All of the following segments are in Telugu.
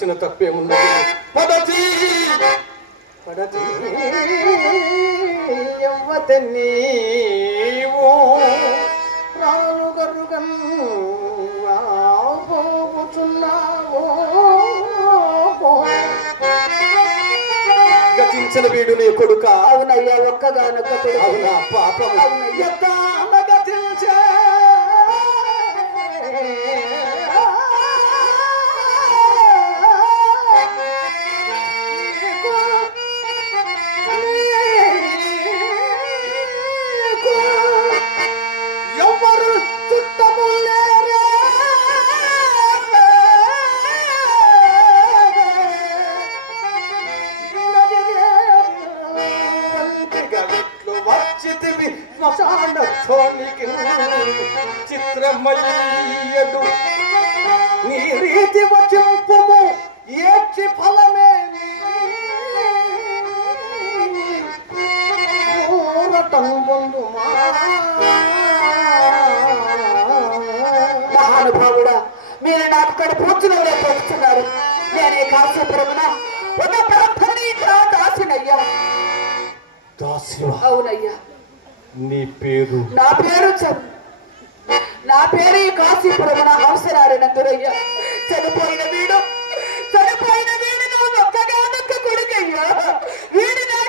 చేసిన తప్పేమున్నది పడతి! పడతి! ఎవ్వత నీవు? రాలుగరుగన్ పోతున్నావో గతించిన వీడు నీ కొడుక? అవునయ్యా ఒక్కగానొక్క అవునా పాపం. అవునయ్యా. దాసివా అవునయ్యా. నీ పేరు. నా పేరు చెప్ నా పేరు ఈ కాశీపురమున అవసరారినందురయ్యా చనిపోయిన వీడు చనిపోయిన వీడు నా ఒక్కగానొక్క కొడుకయ్యా. వీడి నాటి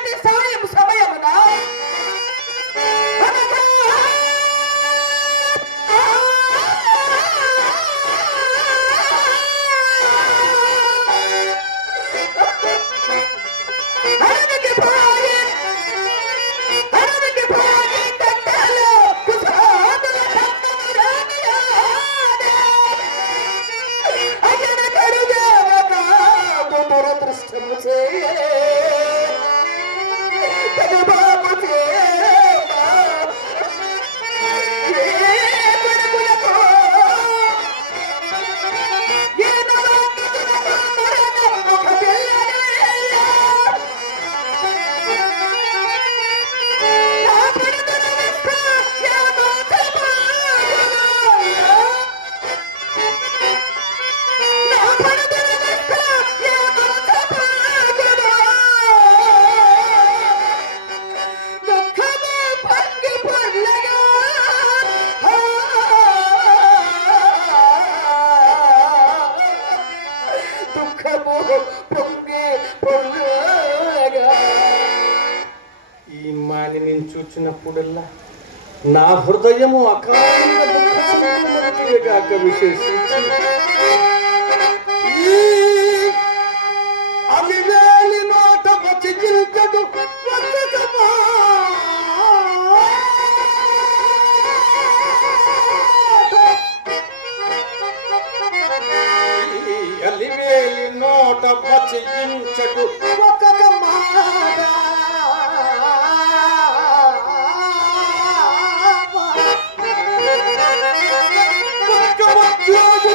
చూచినప్పుడల్లా నా హృదయము అకాలంగా దుఃఖించినట్లుగాక విశేషించి అలివేలి నోట బతికించడు బతుకమా. అలివేలి నోట మాట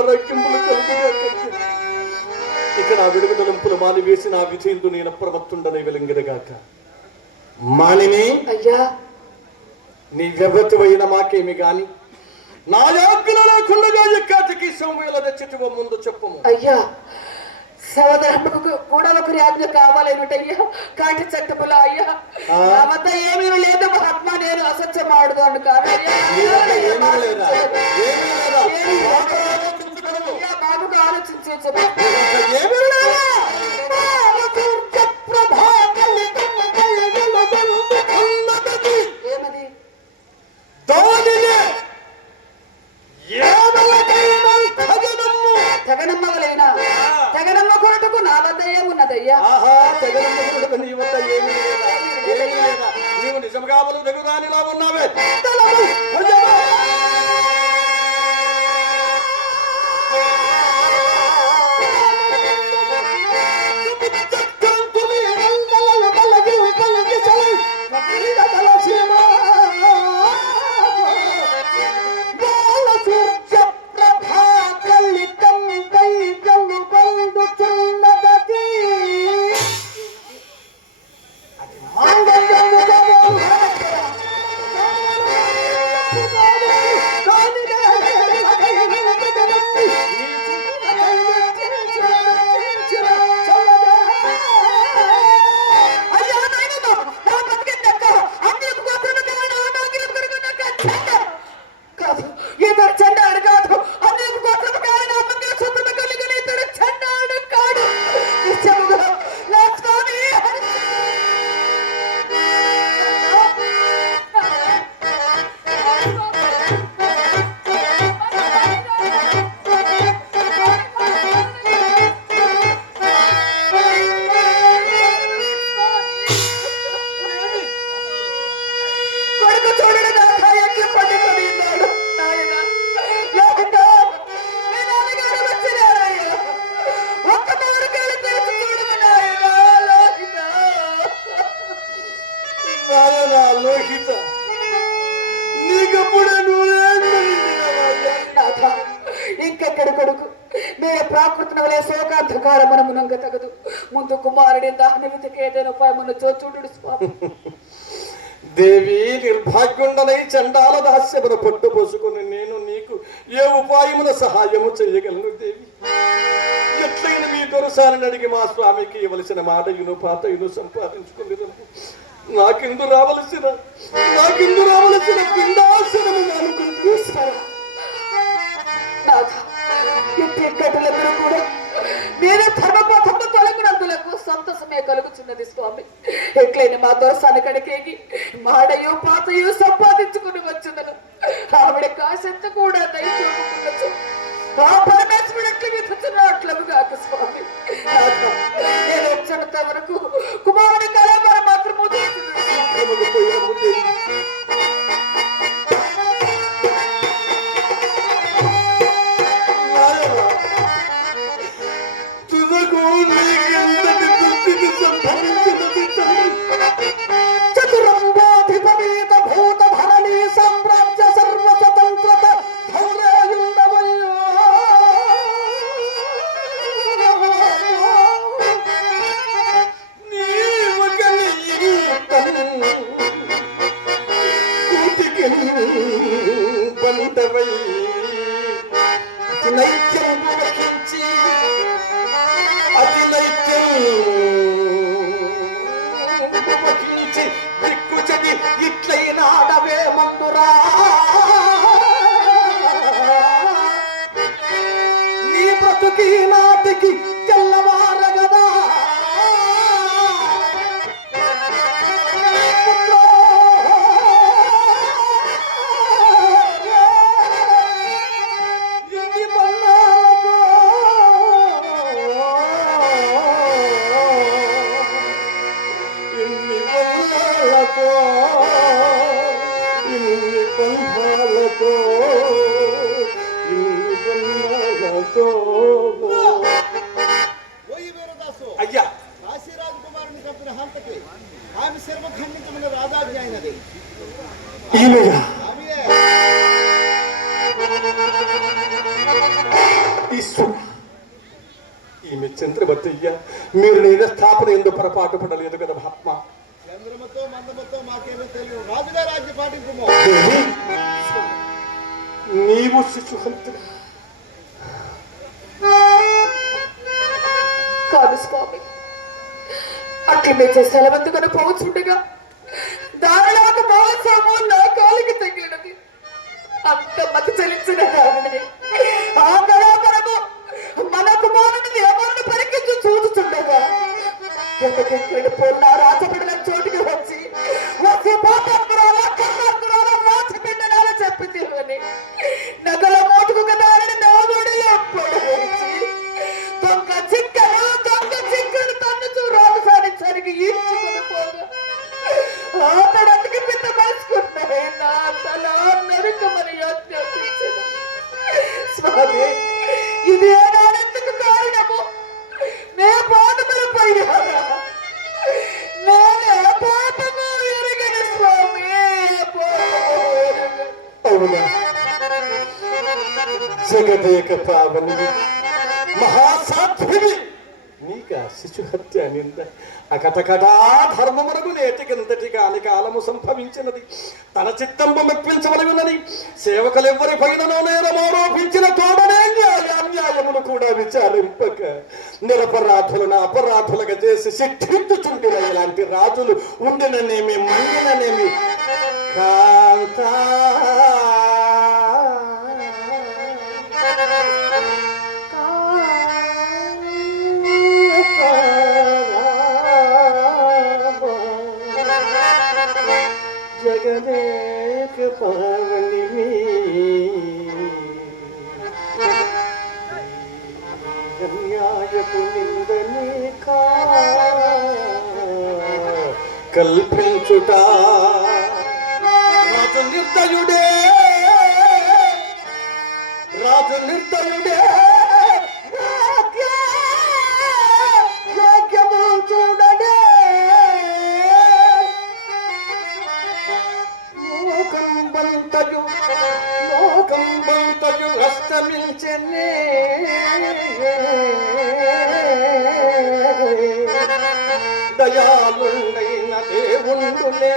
దీర్ఘాయుర ఆరోగ్యములు కలుగుగా ఇక నా విడుగుదలంపుల మాని వేసి నా విజయంతో నేను ప్రవక్తుండనే వెలంగిరగాక మానిని అయ్యా. నీ వ్యవతివైన మాకేమి గాని నా యాజ్ఞ లేకుండా ఎక్కాటికి సమూల తెచ్చిటివ ముందు చెప్పము. అయ్యా సోదరులకు కూడా ఒకరి ఆజ్ఞ కావాలేమిటయ్యా? కాటి చట్టముల అయ్యా. నా వద్ద ఏమీ లేదు మహాత్మా నేను అసత్యం ఆడుదాను కానీ మనము బాబుగా ఆలోచించవచ్చు ప్రభావం తగితే ఏదైనా ఉపాయం చూడు స్వామి. దేవి నిర్భాగ్యుండలై చండాల దాస్యమును పట్టు పోసుకుని నేను నీకు ఏ ఉపాయముల సహాయము చేయగలను దేవి? ఎట్లయినా మీ దొరసాని అడిగి మా స్వామికి ఇవ్వలసిన మాట ఇను పాత ఇను సంపాదించుకుని నాకిందు రావలసిన నాకిందు రావలసిన పిండాసనము కూడా నేనే ధర్మపథం విద్యార్థులకు సంతసమే కలుగుచున్నది స్వామి. ఎట్లయిన మాతో సనకడికేగి మాడయో పాతయో సంపాదించుకుని వచ్చిందను. ఆవిడ కాసెంత కూడా దయచేసుకున్నచ్చు నీవు శిశుహంతుడు కాదు స్వామి అట్లు మీరు చేసలవంతుగా పోవచ్చుండగా దానిలో ఒక మహోత్సవము నా కాలికి తగిలినది అంత మత చలించిన కారణమే. ఆ కళాకరము మన కుమారుడిని ఎవరిని పరికించి చూచుచుండగా ఎందుకంటే పూర్ణ రాజపడు perdóname. జగదేక పావని నీక శిశు హత్య నింద. అకటకటా ధర్మమునకు నేటికింతటి కాలి కాలము సంభవించినది. తన చిత్తంబు మెప్పించవలగినది సేవకులెవ్వరి పైననో నేరమోరోపించిన తోడనే న్యాయాన్యాయమును కూడా విచారింపక నిరపరాధులను అపరాధులుగా చేసి శిక్షించుచుండిన ఇలాంటి రాజులు ఉండిననేమి మండిననేమి కాంతా జగదేక పావని అన్యాయపు నిందని కా కల్పించుట రాజు నిర్దయుడే రాజు నిర్దయుడే. యోగ్యము చూడడే లోకం అస్తమించనే. దయాలుండైన దేవుండులే.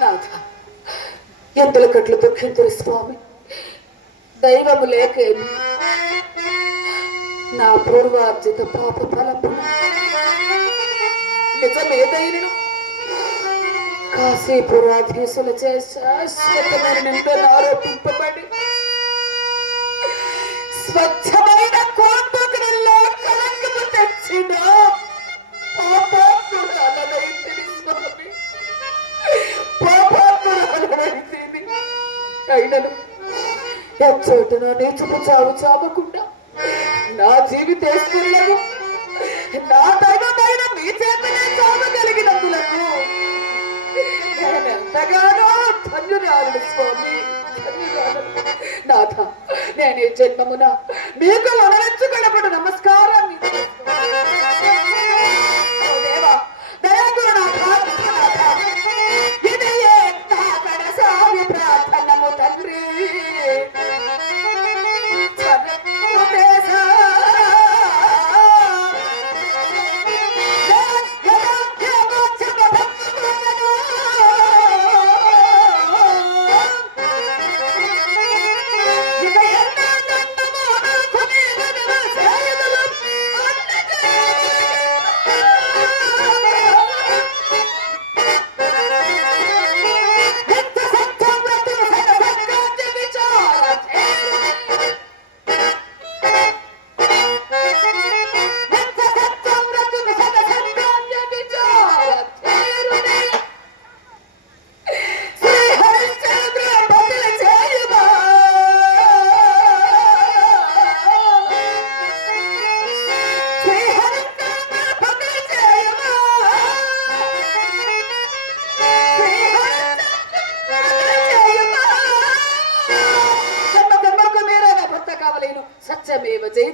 నాథ ఎంతల కట్లు దుఃఖింతురు స్వామి? దైవము లేకేమి నా పూర్వార్జిత పాప ఫలపు నిజమేదైనను కాశీపురాధీశుల చే శాశ్వతమైన నిందలు ఆరోపింపబడి స్వచ్ఛమైన కోపకులలో కలంకము తెచ్చినా అయినను. ఎచ్చోటున నీచుపు చావు చావకుండా నా జీవితేశ్వరులను నా దైవమైన మీ చేతనే చావగలిగినందులకు నేనెంతగానో ధన్యురాలు స్వామి నాథ నేను ఈ జన్మమున మీకు వనరించుకున్నప్పుడు నమస్కారం Chỉ.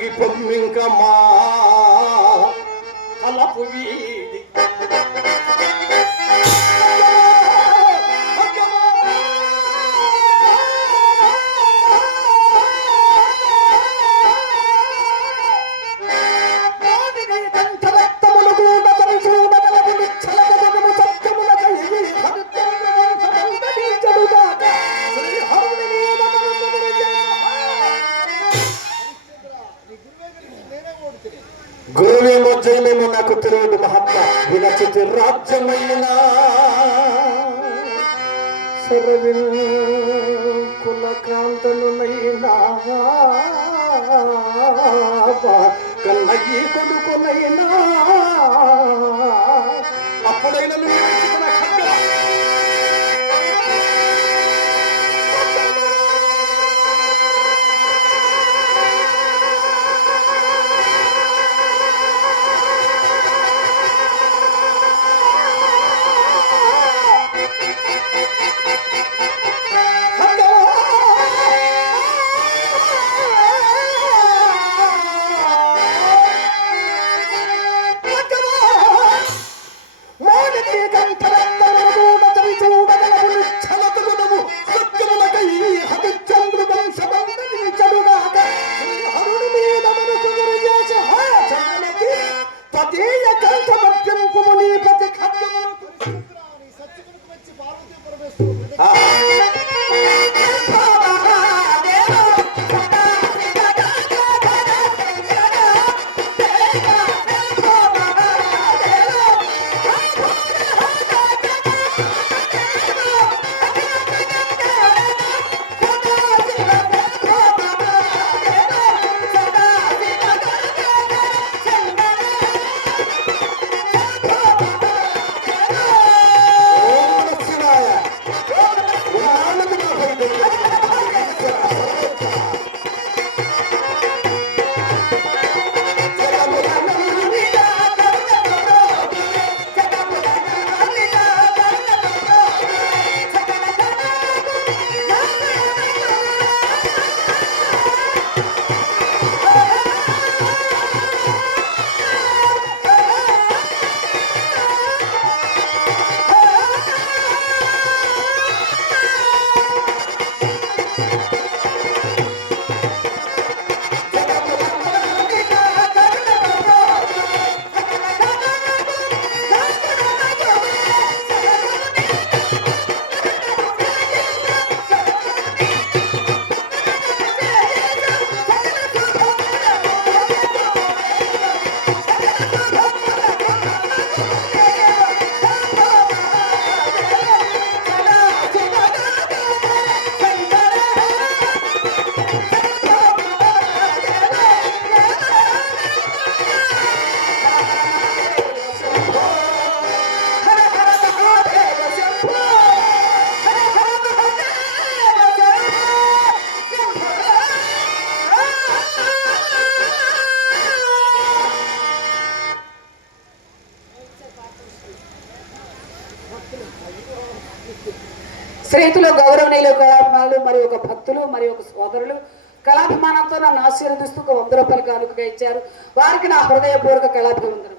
తొలగి పొమ్మింక మా తలపు వీడి స్నేహితులు గౌరవనీయులు కళాభిమానులు మరి ఒక భక్తులు మరి ఒక సోదరులు. కళాభిమానంతో నన్ను ఆశీర్వదిస్తూ ఒక వంద రూపాయలు కానుకగా ఇచ్చారు. వారికి నా హృదయపూర్వక కళాభివందనం